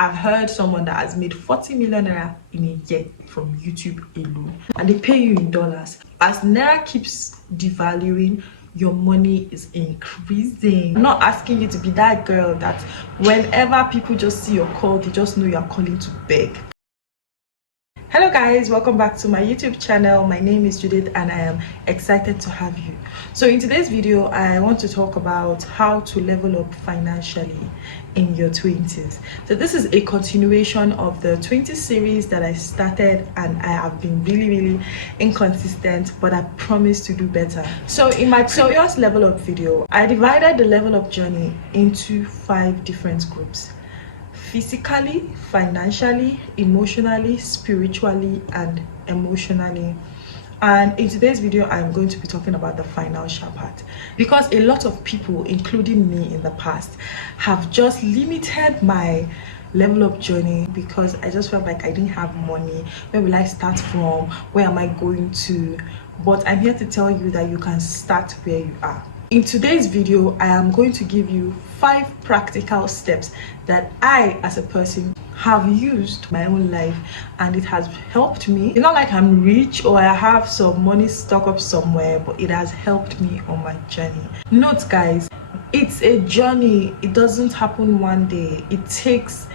I've heard someone that has made 40 million naira in a year from YouTube alone, and they pay you in dollars. As naira keeps devaluing, your money is increasing. I'm not asking you to be that girl that whenever people just see your call, they just know you're calling to beg. Hello guys, welcome back to my YouTube channel. My name is Judith and I am excited to have you. So in today's video, I want to talk about how to level up financially in your 20s. So this is a continuation of the 20s series that I started, and I have been really inconsistent, but I promise to do better. So in my previous level up video, I divided the level up journey into 5 different groups: physically, financially, emotionally, spiritually, and emotionally. And in today's video, I'm going to be talking about the financial part, because a lot of people, including me in the past, have just limited my level up journey because I just felt like I didn't have money. Where will I start from? Where am I going to? But I'm here to tell you that you can start where you are. In today's video, I am going to give you 5 practical steps that I, as a person, have used in my own life, and it has helped me. It's not like I'm rich or I have some money stuck up somewhere, but it has helped me on my journey. Note guys, it's a journey. It doesn't happen one day. It takes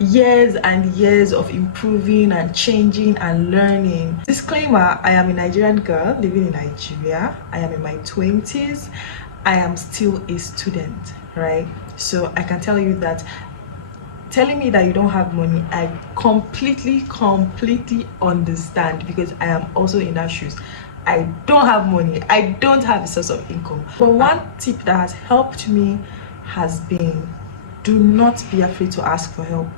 years and years of improving and changing and learning. Disclaimer: I am a Nigerian girl living in Nigeria. I am in my 20s. I am still a student, right? So I can tell you that telling me that you don't have money, I completely understand, because I am also in that shoes. I don't have money. I don't have a source of income. But one tip that has helped me has been: do not be afraid to ask for help.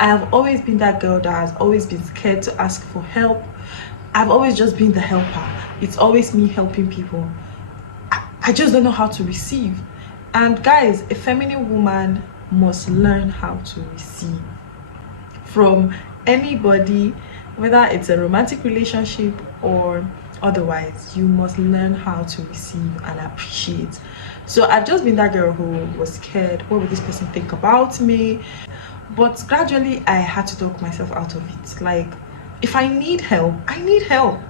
I have always been that girl that has always been scared to ask for help. I've always just been the helper. It's always me helping people. I just don't know how to receive. And guys, a feminine woman must learn how to receive from anybody, whether it's a romantic relationship or otherwise. You must learn how to receive and appreciate. So I've just been that girl who was scared. What would this person think about me? But gradually I had to talk myself out of it. Like, if I need help, I need help,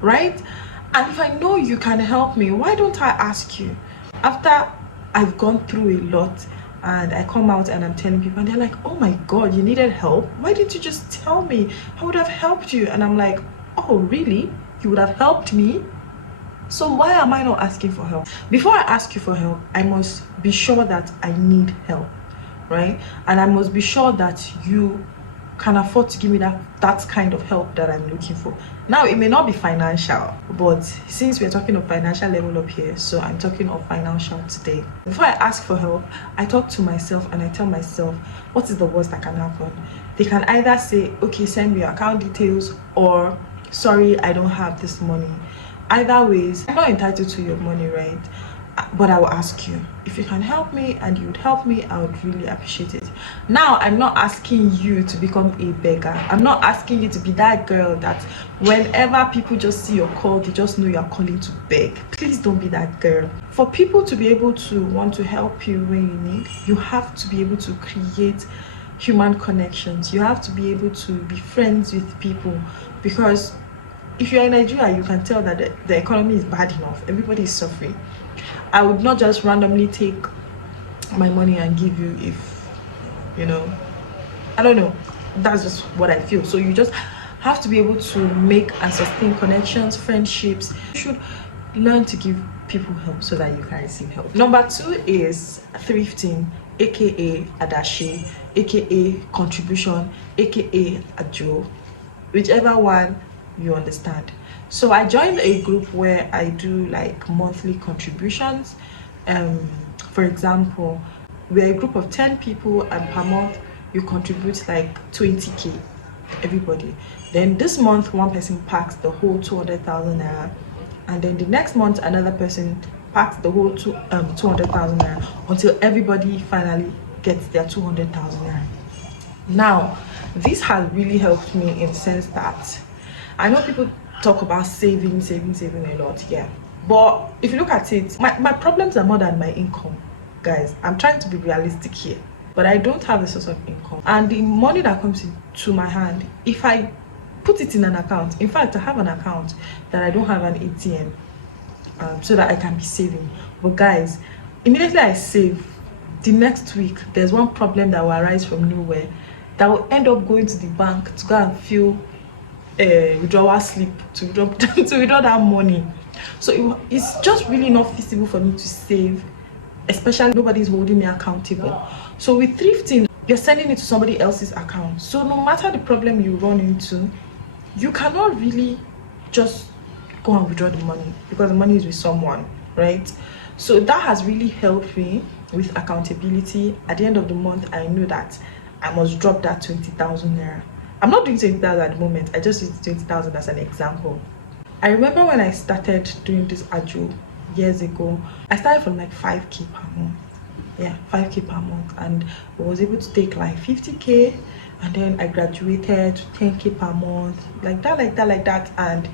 right? And if I know you can help me, why don't I ask you? After I've gone through a lot and I come out and I'm telling people, and they're like, oh my god, you needed help? Why didn't you just tell me? I would have helped you. And I'm like, oh really? You would have helped me? So why am I not asking for help? Before I ask you for help, I must be sure that I need help, right? And I must be sure that you can afford to give me that kind of help that I'm looking for. Now, it may not be financial, but since we're talking of financial level up here, so I'm talking of financial today. Before I ask for help, I talk to myself and I tell myself, what is the worst that can happen? They can either say, okay, send me your account details, or sorry, I don't have this money. Either ways, I'm not entitled to your money, right? But I will ask you. If you can help me and you would help me, I would really appreciate it. Now, I'm not asking you to become a beggar. I'm not asking you to be that girl that whenever people just see your call, they just know you're calling to beg. Please don't be that girl. For people to be able to want to help you when you need, you have to be able to create human connections. You have to be able to be friends with people, because if you're in Nigeria, you can tell that the economy is bad enough. Everybody is suffering. I would not just randomly take my money and give you if, you know, I don't know. That's just what I feel. So you just have to be able to make and sustain connections, friendships. You should learn to give people help so that you can receive help. Number 2 is thrifting, aka adashi, aka contribution, aka ajo, whichever one you understand. So I joined a group where I do like monthly contributions. For example, we're a group of 10 people, and per month you contribute like 20k, everybody. Then this month one person packs the whole 200,000 naira, and then the next month another person packs the whole 200,000 naira, until everybody finally gets their 200,000 naira. Now, this has really helped me in the sense that I know people talk about saving a lot, yeah, but if you look at it, my problems are more than my income, guys. I'm trying to be realistic here. but I don't have a source of income. And the money that comes into my hand, if I put it in an account, in fact, I have an account that I don't have an ATM, so that I can be saving. But guys, immediately I save, the next week there's one problem that will arise from nowhere that will end up going to the bank to go and fill a withdrawal slip to withdraw that money. So it's just really not feasible for me to save, especially nobody's holding me accountable. So with thrifting, you're sending it to somebody else's account, so no matter the problem you run into, you cannot really just go and withdraw the money because the money is with someone, right? So that has really helped me with accountability. At the end of the month, I know that I must drop that 20,000 naira. I'm not doing 20,000 at the moment, I just used 20,000 as an example. I remember when I started doing this ajo years ago, I started from like 5k per month. Yeah, 5k per month, and I was able to take like 50k, and then I graduated to 10k per month, like that, and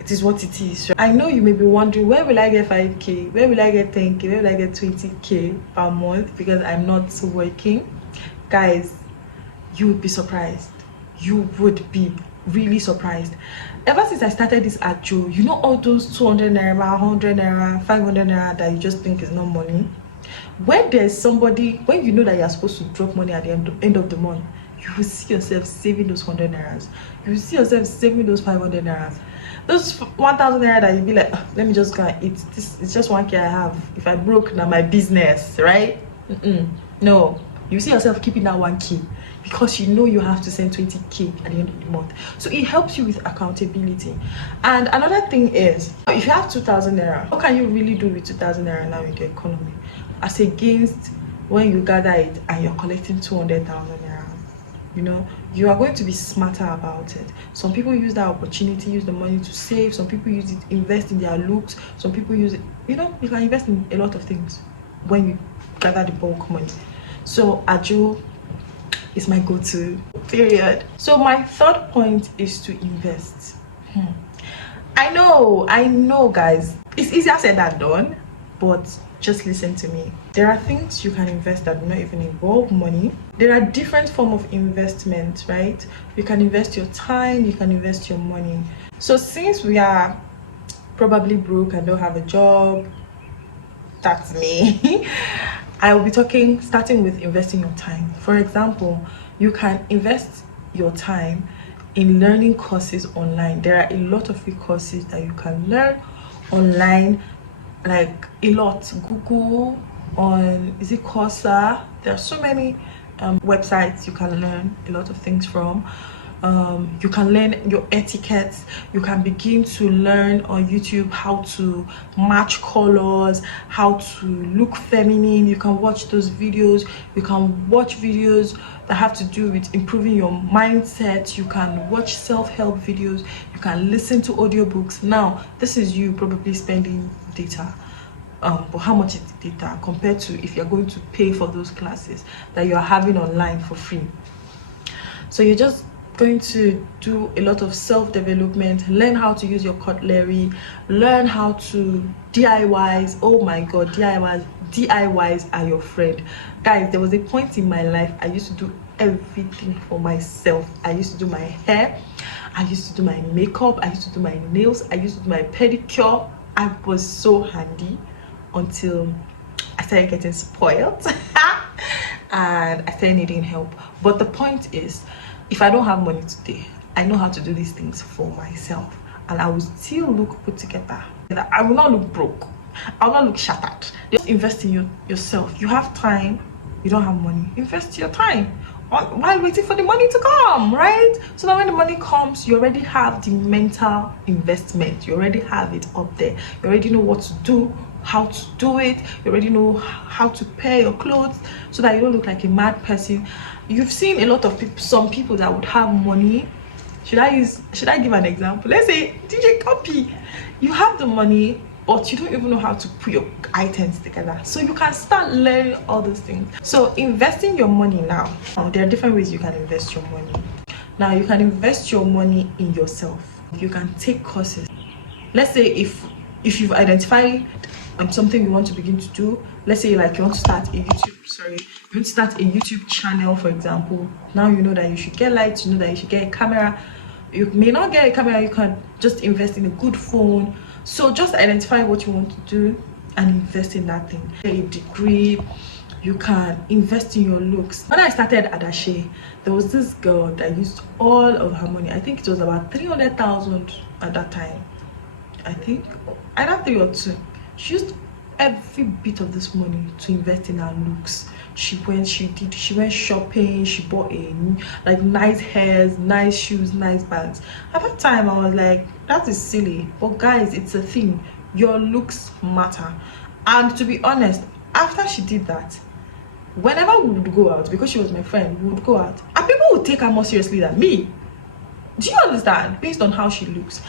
it is what it is. I know you may be wondering, where will I get 5k, where will I get 10k, where will I get 20k per month, because I'm not working. Guys, you would be surprised. You would be really surprised. Ever since I started this ajo, you know, all those 200 naira, 100 naira, 500 naira that you just think is no money, when there's somebody, when you know that you're supposed to drop money at the end of the month, you will see yourself saving those 100 nairas, you will see yourself saving those 500 nairas, those 1,000 naira that you'll be like, let me just go and eat this, it's just 1k I have, if I broke, now my business, right? No, you see yourself keeping that 1k because you know you have to send 20k at the end of the month. So it helps you with accountability. And another thing is, if you have 2,000 naira, what can you really do with 2,000 naira now in the economy, as against when you gather it and you're collecting 200,000 naira? You know, you are going to be smarter about it. Some people use that opportunity, use the money to save. Some people use it, invest in their looks. Some people use it, you know, you can invest in a lot of things when you gather the bulk money. So ajo is my go-to, period. So my third point is to invest. I know guys, it's easier said than done, but just listen to me. There are things you can invest that do not even involve money. There are different forms of investment, right? You can invest your time, you can invest your money. So since we are probably broke and don't have a job, that's me. I will be starting with investing your time. For example, you can invest your time in learning courses online. There are a lot of free courses that you can learn online, like a lot. Google, on, is it Coursera? There are so many websites you can learn a lot of things from. You can learn your etiquette. You can begin to learn on YouTube how to match colors, how to look feminine. You can watch those videos. You can watch videos that have to do with improving your mindset. You can watch self-help videos. You can listen to audiobooks. Now, this is you probably spending data. But how much is the data compared to if you're going to pay for those classes that you're having online for free? So you're just going to do a lot of self-development, learn how to use your cutlery, learn how to DIYs. Oh my god, DIYs are your friend. Guys, there was a point in my life I used to do everything for myself. I used to do my hair, I used to do my makeup, I used to do my nails, I used to do my pedicure. I was so handy until I started getting spoiled and I started needing help. But the point is, if I don't have money today, I know how to do these things for myself, and I will still look put together. I will not look broke, I will not look shattered. Just invest in yourself. You have time, you don't have money, invest your time while waiting for the money to come, right? So that when the money comes, you already have the mental investment. You already have it up there. You already know what to do, how to do it. You already know how to pair your clothes so that you don't look like a mad person. You've seen a lot of people, some people that would have money. Should I give an example? Let's say DJ Copy. You have the money, but you don't even know how to put your items together. So you can start learning all those things. So investing your money now, there are different ways you can invest your money. Now you can invest your money in yourself. You can take courses. Let's say if you've identified something you want to begin to do. Let's say like you want to start a YouTube channel, for example. Now you know that you should get lights, you know that you should get a camera. You may not get a camera, you can just invest in a good phone. So just identify what you want to do and invest in that thing. Get a degree, you can invest in your looks. When I started Adashe, there was this girl that used all of her money. I think it was about 300,000 at that time. I think either 3 or 2. She used every bit of this money to invest in her looks. She went shopping, she bought like nice hairs, nice shoes, nice bags. At that time I was like, that is silly. But guys, it's a thing. Your looks matter. And to be honest, after she did that, whenever we would go out, because she was my friend, we would go out and people would take her more seriously than me. Do you understand? Based on how she looks.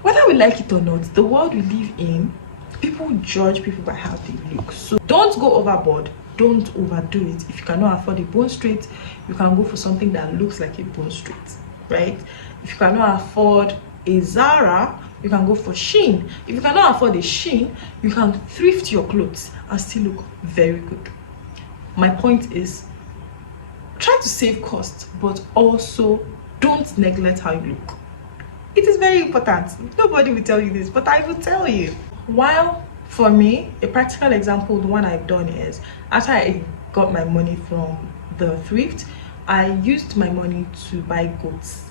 Whether we like it or not, the world we live in, people judge people by how they look. So don't go overboard, don't overdo it. If you cannot afford a bone straight, you can go for something that looks like a bone straight, right? If you cannot afford a Zara, you can go for Shein. If you cannot afford a Shein, you can thrift your clothes and still look very good. My point is, try to save costs, but also don't neglect how you look. It is very important. Nobody will tell you this, but I will tell you. While for me, a practical example, the one I've done is, after I got my money from the thrift, I used my money to buy goats.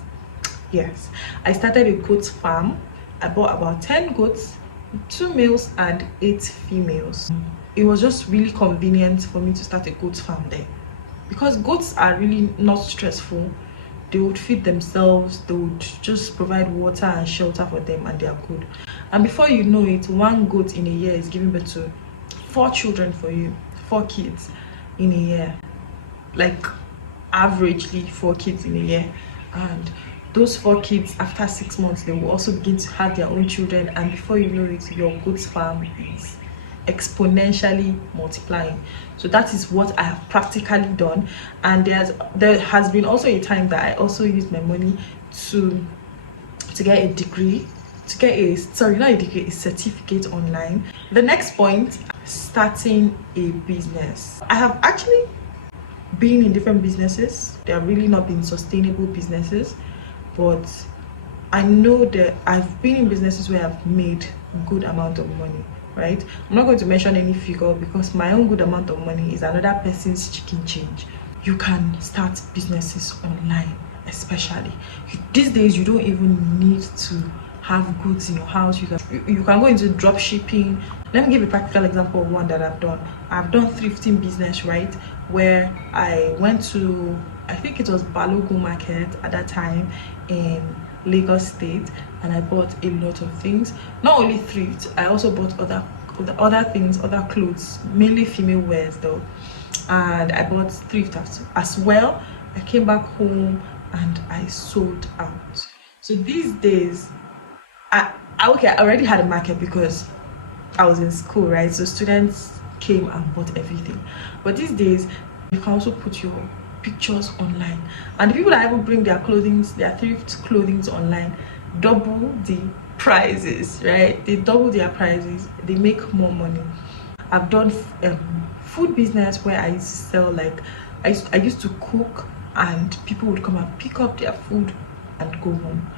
Yes, I started a goat farm. I bought about 10 goats, 2 males and 8 females. It was just really convenient for me to start a goat farm there, because goats are really not stressful. They would feed themselves, they would just provide water and shelter for them, and they are good. And before you know it, 1 goat in a year is giving birth to 4 children for you, 4 kids in a year. Like averagely 4 kids in a year. And those 4 kids, after 6 months, they will also begin to have their own children, and before you know it, your goats farm is exponentially multiplying. So that is what I have practically done. And there has been also a time that I also used my money to get a degree, to get a certificate online. The next point, starting a business. I have actually been in different businesses. They are really not been sustainable businesses, but I know that I've been in businesses where I've made a good amount of money, right? I'm not going to mention any figure, because my own good amount of money is another person's chicken change. You can start businesses online, especially. These days, you don't even need to have goods in your house. You can go into drop shipping. Let me give a practical example of one that I've done. I've done thrifting business, right? Where I went to, I think it was Balogun Market at that time in Lagos State, and I bought a lot of things. Not only thrift, I also bought other things, other clothes, mainly female wears though. And I bought thrift as well. I came back home and I sold out. So these days, I already had a market because I was in school, right? So students came and bought everything. But these days, you can also put your pictures online, and the people that even bring their thrift clothing online double the prices, right? They double their prices, they make more money. I've done food business where I used to sell, like I used to cook, and people would come and pick up their food and go home.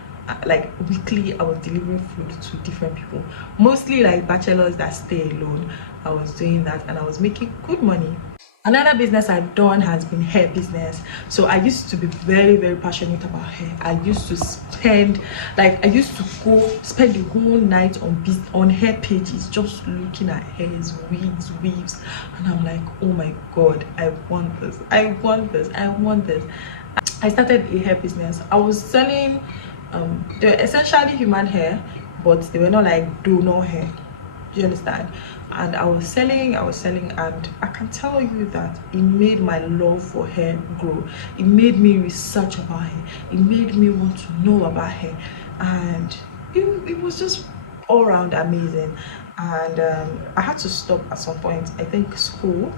Like weekly, I was delivering food to different people, mostly like bachelors that stay alone. I was doing that and I was making good money. Another business I've done has been hair business. So I used to be very, very passionate about hair. I used to spend go spend the whole night on hair pages, just looking at hairs, wigs, weaves, and I'm like, oh my god, I want this, I want this, I want this. I started a hair business. I was selling they're essentially human hair, but they were not like Donot hair. Do you understand? And I was selling, and I can tell you that it made my love for hair grow. It made me research about hair. It made me want to know about hair, and it was just all around amazing. And I had to stop at some point. I think school,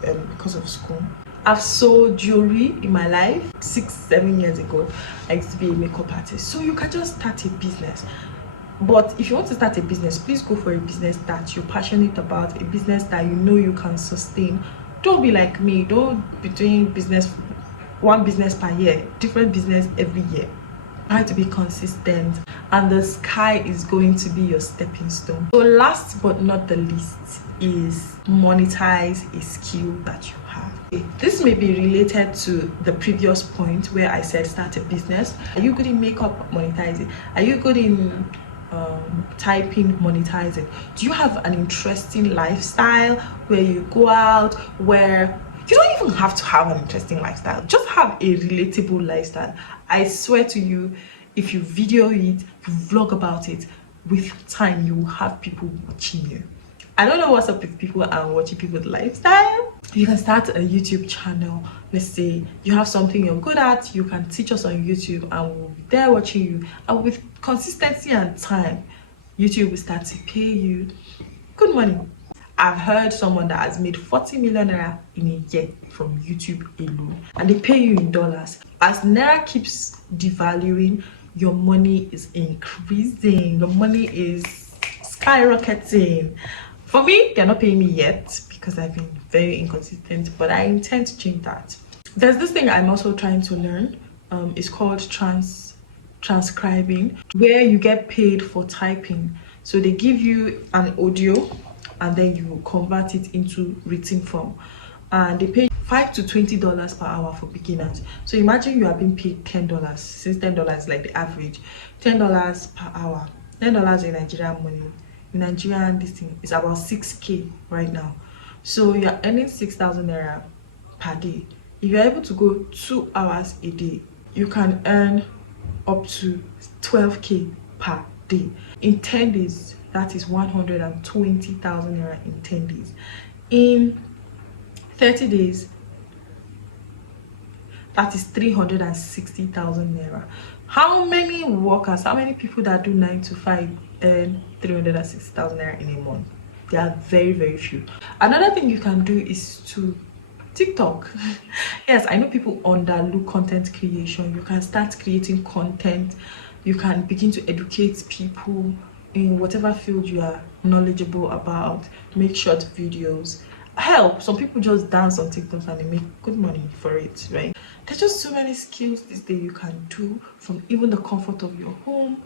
because of school. I've sold jewelry in my life. 6-7 years ago, I used to be a makeup artist. So you can just start a business. But if you want to start a business, please go for a business that you're passionate about, a business that you know you can sustain. Don't be like me. Don't be doing one business per year, different business every year. Try to be consistent, and the sky is going to be your stepping stone. So last but not the least is monetize a skill that you have. This may be related to the previous point where I said start a business. Are you good in makeup? Monetize it. Are you good in typing? Monetize it. Do you have an interesting lifestyle where you go out, where you don't even have to have an interesting lifestyle, just have a relatable lifestyle? I swear to you, if you video it, you vlog about it, with time you will have people watching you. I don't know what's up with people and watching people's lifestyle. You can start a YouTube channel. Let's say you have something you're good at, you can teach us on YouTube and we'll be there watching you. And with consistency and time, YouTube will start to pay you good money. I've heard someone that has made 40 million naira in a year from YouTube alone, and they pay you in dollars. As naira keeps devaluing, your money is increasing. Your money is skyrocketing. For me, they're not paying me yet because I've been very inconsistent, but I intend to change that. There's this thing I'm also trying to learn. It's called transcribing, where you get paid for typing. So they give you an audio and then you convert it into written form, and they pay $5 to $20 per hour for beginners. So imagine you are being paid $10, since $10 is like the average. $10 per hour, $10 in Nigerian money, in Nigerian this thing is about 6K right now. So you're earning 6,000 naira per day. If you're able to go 2 hours a day, you can earn up to 12K per day. In 10 days, that is 120,000 naira in 10 days. In 30 days, that is 360,000 naira. How many workers, how many people that do 9 to 5 earn 360,000 naira in a month? There are very, very few. Another thing you can do is to TikTok. Yes, I know people underlook content creation. You can start creating content. You can begin to educate people in whatever field you are knowledgeable about. Make short videos. Help, some people just dance on TikTok and they make good money for it, right? There's just so many skills this day you can do from even the comfort of your home.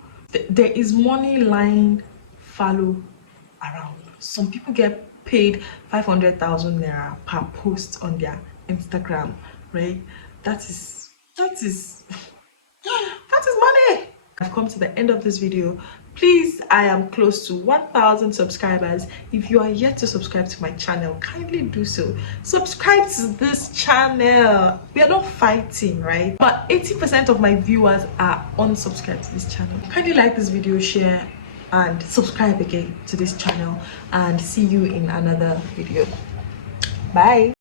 There is money lying fallow around. Some people get paid 500,000 naira per post on their Instagram, right? That is money. I've come to the end of this video. Please, I am close to 1,000 subscribers. If you are yet to subscribe to my channel, kindly do so. Subscribe to this channel. We are not fighting, right? But 80% of my viewers are unsubscribed to this channel. Kindly like this video, share, and subscribe again to this channel, and see you in another video. Bye.